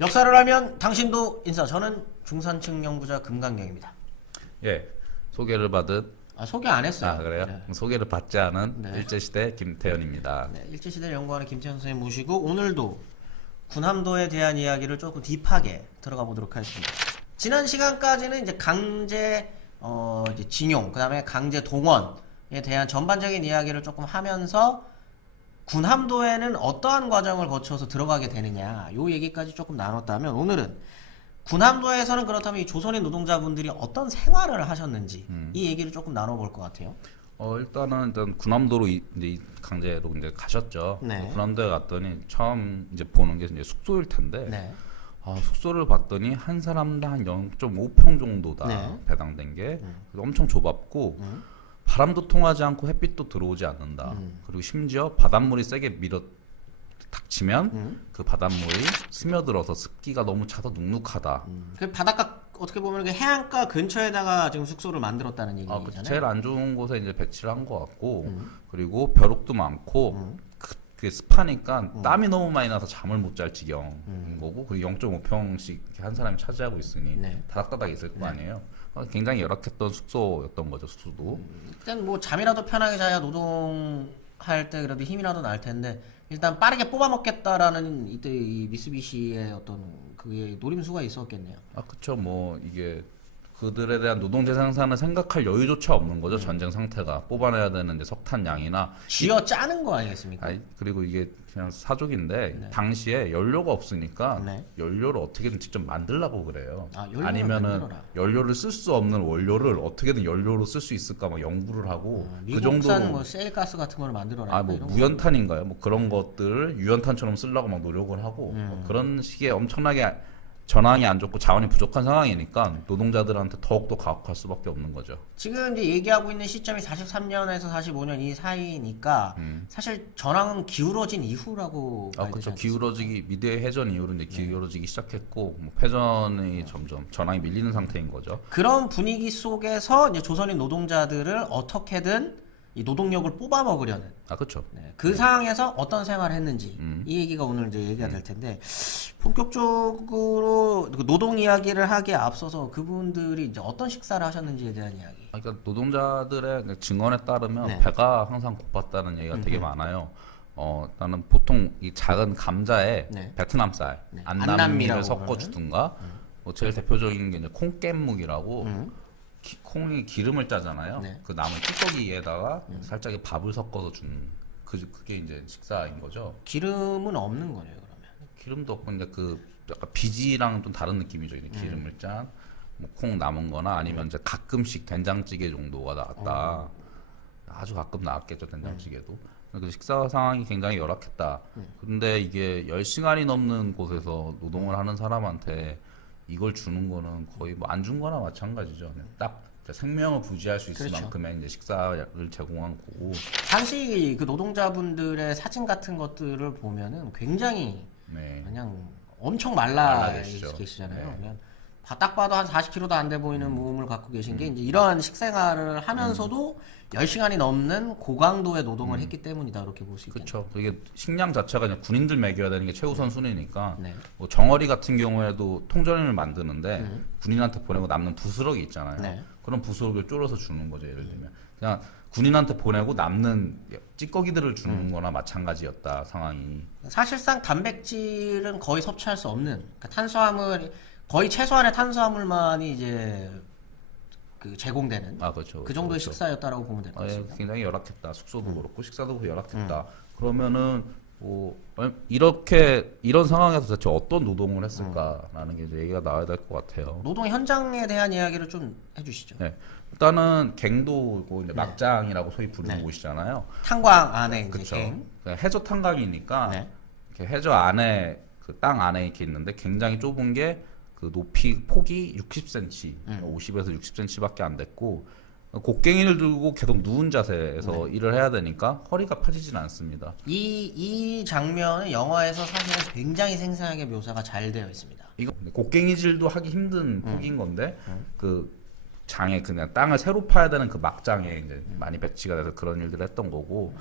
역사를 알면 당신도 인사. 저는 중산층 연구자 금강경입니다. 예, 소개를 받은 소개 안 했어요. 그래요? 네. 소개를 받지 않은 네. 일제시대 김태현입니다. 네, 일제시대를 연구하는 김태현 선생님 모시고 오늘도 군함도에 대한 이야기를 조금 딥하게 들어가 보도록 하겠습니다. 지난 시간까지는 이제 강제 이제 징용, 그다음에 강제 동원에 대한 전반적인 이야기를 조금 하면서 군함도에는 어떠한 과정을 거쳐서 들어가게 되느냐 요 얘기까지 조금 나눴다면 오늘은 군함도에서는 그렇다면 이 조선인 노동자분들이 어떤 생활을 하셨는지 이 얘기를 조금 나눠볼 것 같아요. 일단 군함도로 이제 강제로 이제 가셨죠. 네. 군함도에 갔더니 처음 이제 보는 게 이제 숙소일 텐데, 네. 숙소를 봤더니 한 사람당 한 0.5평 정도다 네. 배당된 게 엄청 좁았고 바람도 통하지 않고 햇빛도 들어오지 않는다. 그리고 심지어 바닷물이 세게 밀어 닥치면 그 바닷물이 스며들어서 습기가 너무 차서 눅눅하다. 그 바닷가 어떻게 보면 그 해안가 근처에다가 지금 숙소를 만들었다는 얘기잖아요. 제일 안 좋은 곳에 이제 배치를 한 것 같고, 그리고 벼룩도 많고, 그게 습하니까 땀이 너무 많이 나서 잠을 못 잘 지경인 거고, 그리고 0.5평씩 한 사람이 차지하고 있으니 네. 다닥다닥 있을 거 아니에요. 굉장히 열악했던 숙소였던 거죠, 숙소도. 일단 뭐 잠이라도 편하게 자야 노동할 때 그래도 힘이라도 날 텐데 일단 빠르게 뽑아먹겠다라는 이때 이 미쓰비시의 어떤 그게 노림수가 있었겠네요. 그쵸. 뭐 이게 그들에 대한 노동재 생산을 생각할 여유조차 없는 거죠. 전쟁 상태가 뽑아내야 되는 이제 석탄 양이나 쥐어 짜는 거 아니겠습니까? 그리고 이게 그냥 사족인데 네. 당시에 연료가 없으니까 네. 연료를 어떻게든 직접 만들라고 그래요. 연료를 아니면은 만들어라. 연료를 쓸 수 없는 원료를 어떻게든 연료로 쓸 수 있을까 막 연구를 하고 그 미국산 정도로 뭐 세일가스 같은 걸 만들어라. 뭐 이런 거. 무연탄인가요? 뭐 그런 것들을 유연탄처럼 쓰려고 막 노력을 하고 그런 식의 엄청나게 전황이 안 좋고 자원이 부족한 상황이니까 노동자들한테 더욱더 가혹할 수밖에 없는 거죠. 지금 이제 얘기하고 있는 시점이 43년에서 45년 이 사이니까 사실 전황은 기울어진 이후라고 봐야 되지 그렇죠. 않겠습니까? 기울어지기 미대 해전 이후로 이제 기울어지기 시작했고 뭐 패전이 점점 전황이 밀리는 상태인 거죠. 그런 분위기 속에서 이제 조선인 노동자들을 어떻게든 이 노동력을 뽑아 먹으려는 그렇죠. 그 상황에서 어떤 생활을 했는지 이 얘기가 오늘 이제 얘기가 될 텐데 본격적으로 그 노동 이야기를 하기에 앞서서 그분들이 이제 어떤 식사를 하셨는지에 대한 이야기. 그러니까 노동자들의 증언에 따르면 네. 배가 항상 고팠다는 얘기가 되게 많아요. 나는 보통 이 작은 감자에 네. 베트남 쌀, 네. 안남미를 안남미라고 섞어 주든가, 뭐 제일 대표적인 게 이제 콩깻묵이라고 콩이 기름을 짜잖아요. 네. 그 남은 찌꺼기에다가 살짝 밥을 섞어서 준 그게 이제 식사인 거죠. 기름은 없는 거네요, 그러면. 기름도 없고 이제 그 약간 비지랑 좀 다른 느낌이죠. 이제 기름을 짠 뭐 콩 남은 거나 아니면 이제 가끔씩 된장찌개 정도가 나왔다. 아주 가끔 나왔겠죠, 된장찌개도. 그 식사 상황이 굉장히 열악했다. 근데 이게 10시간이 넘는 곳에서 노동을 하는 사람한테 이걸 주는 거는 거의 뭐 안 준 거나 마찬가지죠. 그냥 딱 생명을 부지할 수 있을 그렇죠. 만큼의 이제 식사를 제공한 거고. 당시 그 노동자분들의 사진 같은 것들을 보면은 굉장히 네. 그냥 엄청 말라 말라 계시죠. 계시잖아요. 네. 그냥 딱 봐도 한 40kg도 안 돼 보이는 몸을 갖고 계신 게 이제 이러한 식생활을 하면서도 10시간이 넘는 고강도의 노동을 했기 때문이다 이렇게 볼 수 있겠네요. 그렇죠. 이게 식량 자체가 그냥 군인들 먹여야 되는 게 최우선 순위니까. 네. 뭐 정어리 같은 경우에도 통전임을 만드는데 군인한테 보내고 남는 부스러기 있잖아요. 네. 그런 부스러기를 졸어서 주는 거죠. 예를 들면 그냥 군인한테 보내고 남는 찌꺼기들을 주는 거나 마찬가지였다 상황이. 사실상 단백질은 거의 섭취할 수 없는 그러니까 탄수화물 거의 최소한의 탄수화물만이 이제 그 제공되는 그렇죠. 그 정도의 그렇죠. 식사였다라고 보면 될 것 같습니다. 굉장히 열악했다. 숙소도 그렇고 식사도 열악했다. 그러면은 뭐 이런 상황에서 대체 어떤 노동을 했을까라는 게 이제 얘기가 나와야 될 것 같아요. 노동 현장에 대한 이야기를 좀 해주시죠. 네. 일단은 갱도고 이제 막장이라고 소위 부르는 네. 곳이잖아요. 탄광 안에 이제 그렇죠. 갱. 해저 탄광이니까 네. 이렇게 해저 안에 그 땅 안에 이렇게 있는데 굉장히 좁은 게 그 높이 폭이 60cm, 50에서 60cm밖에 안 됐고 곡괭이를 들고 계속 누운 자세에서 일을 해야 되니까 허리가 펴지진 않습니다. 이 장면은 영화에서 사실은 굉장히 생생하게 묘사가 잘 되어 있습니다. 이거 곡괭이질도 하기 힘든 폭인 건데 그 장에 그냥 땅을 새로 파야 되는 그 막장에 이제 많이 배치가 돼서 그런 일들을 했던 거고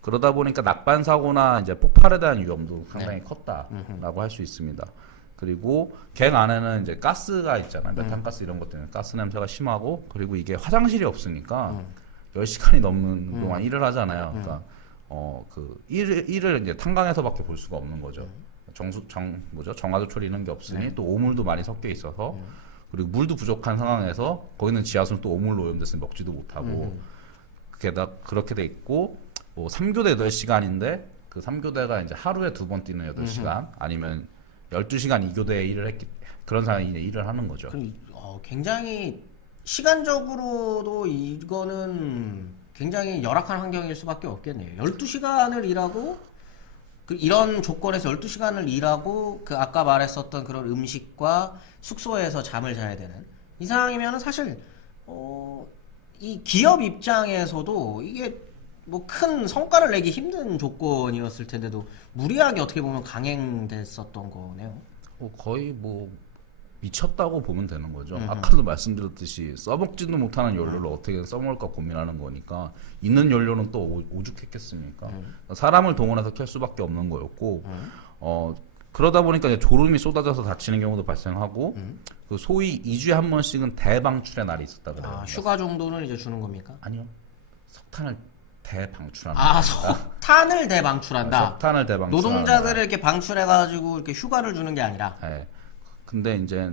그러다 보니까 낙반 사고나 이제 폭발에 대한 위험도 상당히 컸다라고 할 수 있습니다. 그리고 갱 안에는 이제 가스가 있잖아요. 메탄가스 이런 것 때문에 가스 냄새가 심하고, 그리고 이게 화장실이 없으니까 10시간이 넘는 동안 일을 하잖아요. 그러니까 그 일을 이제 탄광에서밖에 볼 수가 없는 거죠. 정화조 처리 이런 게 없으니 또 오물도 많이 섞여 있어서, 그리고 물도 부족한 상황에서 거기는 지하수는 또 오물로 오염됐으니 먹지도 못하고, 게다가 그렇게 돼 있고, 뭐 3교대 8시간인데 그 3교대가 이제 하루에 2번 뛰는 8시간 아니면 12시간 2교대에 그런 상황에 이제 일을 하는 거죠. 그럼 굉장히 시간적으로도 이거는 굉장히 열악한 환경일 수밖에 없겠네요. 12시간을 일하고 이런 조건에서 12시간을 일하고 그 아까 말했었던 그런 음식과 숙소에서 잠을 자야 되는 이 상황이면은 사실 이 기업 입장에서도 이게 뭐 큰 성과를 내기 힘든 조건이었을 텐데도 무리하게 어떻게 보면 강행됐었던 거네요. 거의 뭐 미쳤다고 보면 되는 거죠. 아까도 말씀드렸듯이 써먹지도 못하는 연료를 어떻게 써먹을까 고민하는 거니까 있는 연료는 또 오죽했겠습니까? 사람을 동원해서 켤 수밖에 없는 거였고, 그러다 보니까 이제 졸음이 쏟아져서 다치는 경우도 발생하고, 그 소위 2주에 한 번씩은 대방출의 날이 있었다 그래요. 휴가 정도는 이제 주는 겁니까? 아니요, 석탄을 대방출하는. 석탄을 대방출한다. 석탄을 대방출하는. 노동자들을 이렇게 방출해가지고 이렇게 휴가를 주는 게 아니라. 네. 근데 이제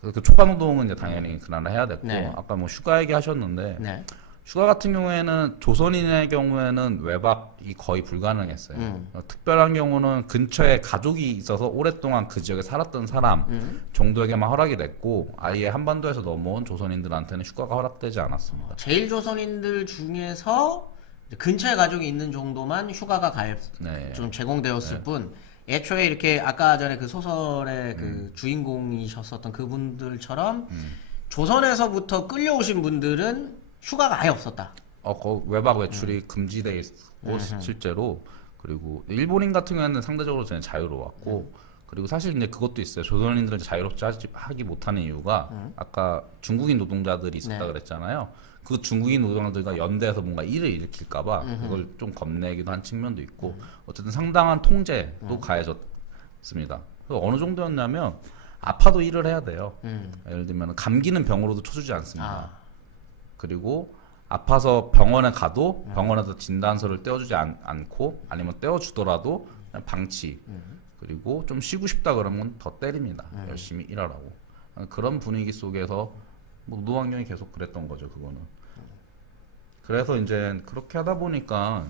그 초과 노동은 이제 당연히 그날 해야 됐고, 네. 아까 뭐 휴가 얘기하셨는데, 네. 휴가 같은 경우에는 조선인의 경우에는 외박이 거의 불가능했어요. 특별한 경우는 근처에 가족이 있어서 오랫동안 그 지역에 살았던 사람 정도에게만 허락이 됐고, 아예 한반도에서 넘어온 조선인들한테는 휴가가 허락되지 않았습니다. 제일 조선인들 중에서 이제 근처에 가족이 있는 정도만 휴가가 좀 제공되었을 뿐, 애초에 이렇게 아까 전에 그 소설의 그 주인공이셨었던 그분들처럼 조선에서부터 끌려오신 분들은 휴가가 아예 없었다. 그 외박 외출이 금지돼 있고 실제로. 그리고 일본인 같은 경우에는 상대적으로 저는 자유로웠고, 그리고 사실 이제 그것도 있어요. 조선인들은 자유롭지 하기 못하는 이유가 아까 중국인 노동자들이 있었다 그랬잖아요. 그 중국인 노동자들과 연대해서 뭔가 일을 일으킬까봐 그걸 좀 겁내기도 한 측면도 있고, 어쨌든 상당한 통제도 가해졌습니다. 그래서 어느 정도였냐면 아파도 일을 해야 돼요. 예를 들면 감기는 병으로도 쳐주지 않습니다. 그리고 아파서 병원에 가도 병원에서 진단서를 떼어주지 않고, 아니면 떼어주더라도 그냥 방치. 그리고 좀 쉬고 싶다 그러면 더 때립니다. 열심히 일하라고. 그런 분위기 속에서 뭐 노동환경이 계속 그랬던 거죠, 그거는. 그래서 이제 그렇게 하다 보니까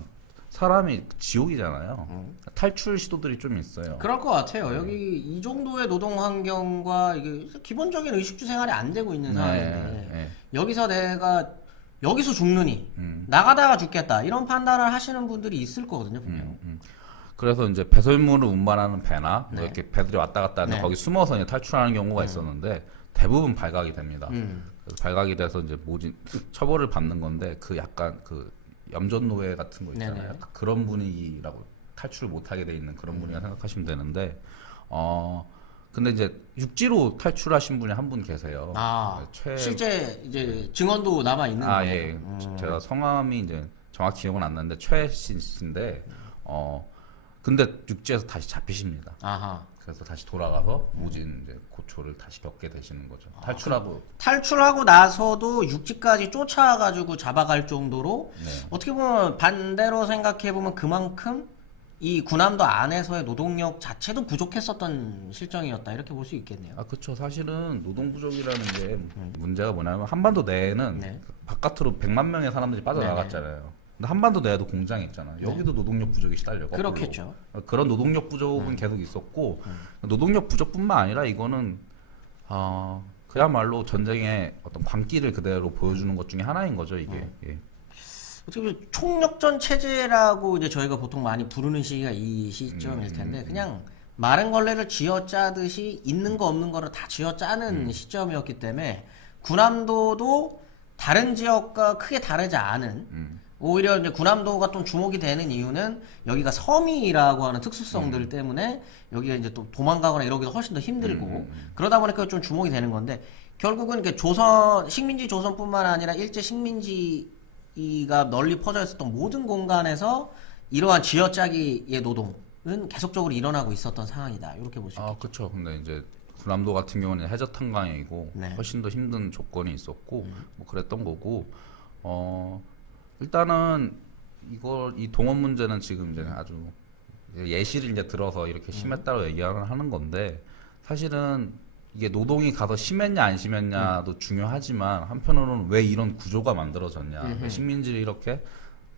사람이 지옥이잖아요. 탈출 시도들이 좀 있어요. 그럴 것 같아요. 여기 이 정도의 노동 환경과 이게 기본적인 의식주 생활이 안 되고 있는 상황인데 여기서 내가 여기서 죽느니 나가다가 죽겠다 이런 판단을 하시는 분들이 있을 거거든요, 분명. 그래서 이제 배설물을 운반하는 배나 뭐 이렇게 배들이 왔다 갔다 하는데 거기 숨어서 이제 탈출하는 경우가 있었는데 대부분 발각이 됩니다. 그래서 발각이 돼서 이제 처벌을 받는 건데, 그 약간 그 염전노예 같은 거 있잖아요. 약간 그런 분위기라고, 탈출을 못하게 돼 있는 그런 분위기라 생각하시면 되는데, 근데 이제 육지로 탈출하신 분이 한 분 계세요. 실제 이제 증언도 남아 있는 거예요. 예. 제가 성함이 이제 정확히 기억은 안 나는데 최씨인데, 근데 육지에서 다시 잡히십니다. 그래서 다시 돌아가서 모진 이제 고초를 다시 겪게 되시는 거죠. 탈출하고 나서도 육지까지 쫓아가지고 잡아갈 정도로 어떻게 보면 반대로 생각해 보면 그만큼 이 군함도 안에서의 노동력 자체도 부족했었던 실정이었다 이렇게 볼 수 있겠네요. 그렇죠. 사실은 노동 부족이라는 게 문제가 뭐냐면 한반도 내에는 바깥으로 100만 명의 사람들이 빠져나갔잖아요. 근데 한반도 내에도 공장이 있잖아요. 여기도 노동력 부족이 시달려. 그렇겠죠. 그런 노동력 부족은 계속 있었고, 노동력 부족뿐만 아니라 이거는 그야말로 전쟁의 어떤 광기를 그대로 보여주는 것 중에 하나인 거죠, 이게. 어떻게 보면 총력전 체제라고 이제 저희가 보통 많이 부르는 시기가 이 시점일 텐데, 그냥 마른 걸레를 쥐어짜듯이 있는 거 없는 거를 다 쥐어짜는 시점이었기 때문에 군함도도 다른 지역과 크게 다르지 않은, 오히려 이제 군함도가 좀 주목이 되는 이유는 여기가 섬이라고 하는 특수성들 때문에 여기가 이제 또 도망가거나 이러기도 훨씬 더 힘들고 그러다 보니까 좀 주목이 되는 건데, 결국은 이렇게 식민지 조선뿐만 아니라 일제 식민지가 널리 퍼져 있었던 모든 공간에서 이러한 쥐어짜기의 노동, 계속적으로 일어나고 있었던 상황이다. 이렇게 볼 수 있겠죠. 그렇죠. 근데 이제 군함도 같은 경우는 해저 탄광이고 네. 훨씬 더 힘든 조건이 있었고 뭐 그랬던 거고 일단은 이 동원 문제는 지금 이제 아주 예시를 이제 들어서 이렇게 심했다고 얘기하는 건데 사실은 이게 노동이 가서 심했냐 안 심했냐도 중요하지만 한편으로는 왜 이런 구조가 만들어졌냐 왜 식민지를 이렇게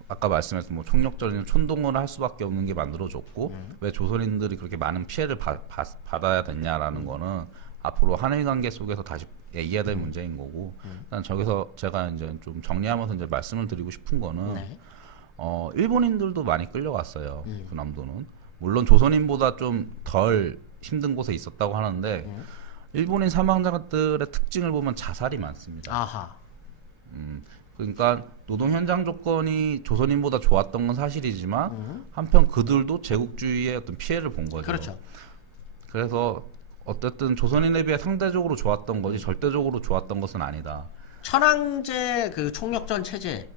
아까 말씀하신 뭐 총력전이나 촌동을 할 수밖에 없는 게 만들어졌고 왜 조선인들이 그렇게 많은 피해를 받아야 됐냐라는 거는 앞으로 한일 관계 속에서 다시 얘기해야 될 문제인 거고 일단 저기서 제가 이제 좀 정리하면서 이제 말씀을 드리고 싶은 거는 네. 일본인들도 많이 끌려갔어요. 군함도는 물론 조선인보다 좀 덜 힘든 곳에 있었다고 하는데 일본인 사망자들의 특징을 보면 자살이 많습니다. 아하. 그러니까 노동 현장 조건이 조선인보다 좋았던 건 사실이지만 한편 그들도 제국주의의 어떤 피해를 본 거죠. 그렇죠. 그래서 어쨌든 조선인에 비해 상대적으로 좋았던 거지 절대적으로 좋았던 것은 아니다. 천황제 그 총력전 체제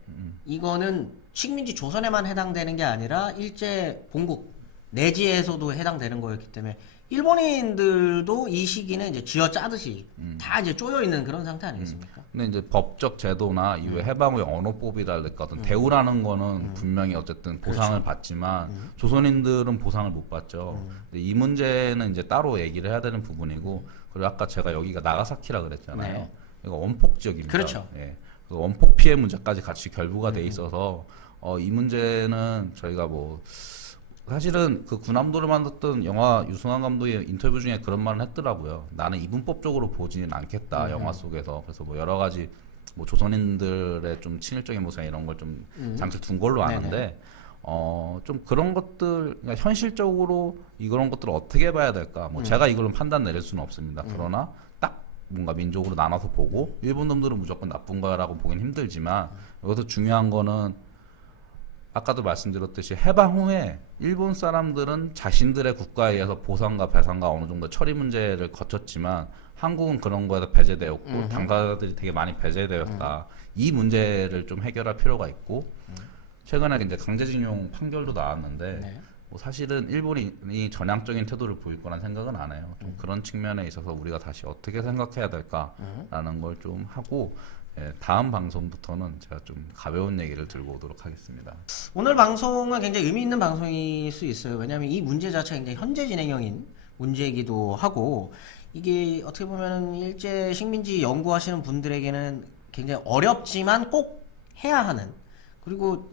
이거는 식민지 조선에만 해당되는 게 아니라 일제 본국 내지에서도 해당되는 거였기 때문에 일본인들도 이 시기는 이제 쥐어 짜듯이 다 이제 쪼여 있는 그런 상태 아니겠습니까? 근데 이제 법적 제도나 이후에 해방 후의 언어법이랄까 어떤 대우라는 거는 분명히 어쨌든 보상을 받지만 조선인들은 보상을 못 받죠. 근데 이 문제는 이제 따로 얘기를 해야 되는 부분이고 그리고 아까 제가 여기가 나가사키라 그랬잖아요. 네. 이거 원폭 지역입니다. 그렇죠. 예. 그 원폭 피해 문제까지 같이 결부가 돼 있어서 이 문제는 저희가 뭐 사실은 그 군함도를 만들었던 영화 유승환 감독의 인터뷰 중에 그런 말을 했더라고요. 나는 이분법적으로 보지는 않겠다 영화 속에서. 그래서 뭐 여러 가지 뭐 조선인들의 좀 친일적인 모습 이런 걸 좀 잠시 둔 걸로 아는데 좀 그런 것들 그러니까 현실적으로 이런 것들을 어떻게 봐야 될까? 뭐 제가 이걸로 판단 내릴 수는 없습니다. 그러나 딱 뭔가 민족으로 나눠서 보고 일본 놈들은 무조건 나쁜 거라고 보긴 힘들지만 여기서 중요한 거는 아까도 말씀드렸듯이 해방 후에 일본 사람들은 자신들의 국가에 의해서 보상과 배상과 어느 정도 처리 문제를 거쳤지만 한국은 그런 거에서 배제되었고 당사자들이 되게 많이 배제되었다. 이 문제를 좀 해결할 필요가 있고 최근에 이제 강제징용 판결도 나왔는데 네. 뭐 사실은 일본이 전향적인 태도를 보일 거란 생각은 안 해요. 좀 그런 측면에 있어서 우리가 다시 어떻게 생각해야 될까라는 걸 좀 하고 다음 방송부터는 제가 좀 가벼운 얘기를 들고 오도록 하겠습니다. 오늘 방송은 굉장히 의미 있는 방송일 수 있어요. 왜냐하면 이 문제 자체가 굉장히 현재 진행형인 문제이기도 하고 이게 어떻게 보면 일제 식민지 연구하시는 분들에게는 굉장히 어렵지만 꼭 해야 하는 그리고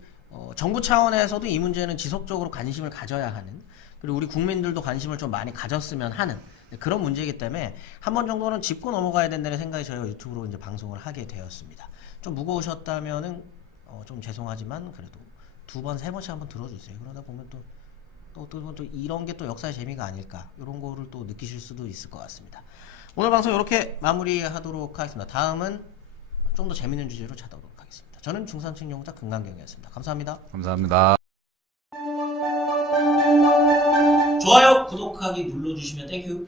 정부 차원에서도 이 문제는 지속적으로 관심을 가져야 하는 그리고 우리 국민들도 관심을 좀 많이 가졌으면 하는 그런 문제이기 때문에 한 번 정도는 짚고 넘어가야 된다는 생각이 저희가 유튜브로 이제 방송을 하게 되었습니다. 좀 무거우셨다면은 좀 죄송하지만 그래도 두 번, 세 번씩 한번 들어주세요. 그러다 보면 또 이런 게 또 역사의 재미가 아닐까 이런 거를 또 느끼실 수도 있을 것 같습니다. 오늘 방송 이렇게 마무리하도록 하겠습니다. 다음은 좀 더 재밌는 주제로 찾아오도록 하겠습니다. 저는 중산층 용자 금강경이었습니다. 감사합니다. 감사합니다. 좋아요, 구독하기 눌러주시면 땡큐.